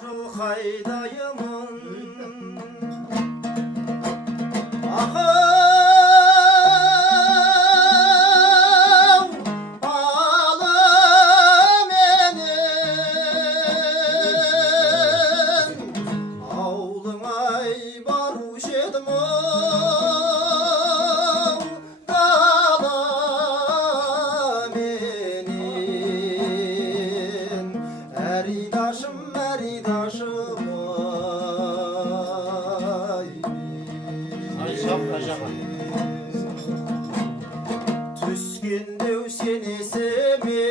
Жылқайдаймын ақау алыменен аулыңай барушы едім-ау даламенен әридашым түскендеу сен есіме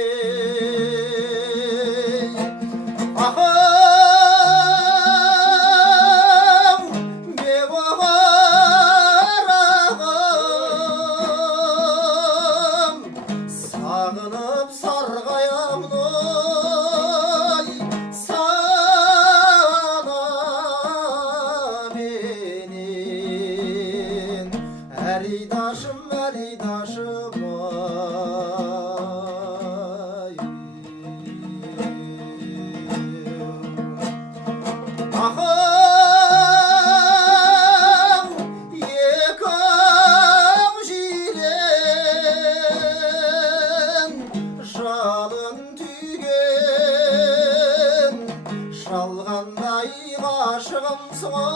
ақау бебағарағым сағынып сарғаямын ой санаменен әридашым ай ақау екеу жирен жалын түйген шалғандай ғашығымсың ой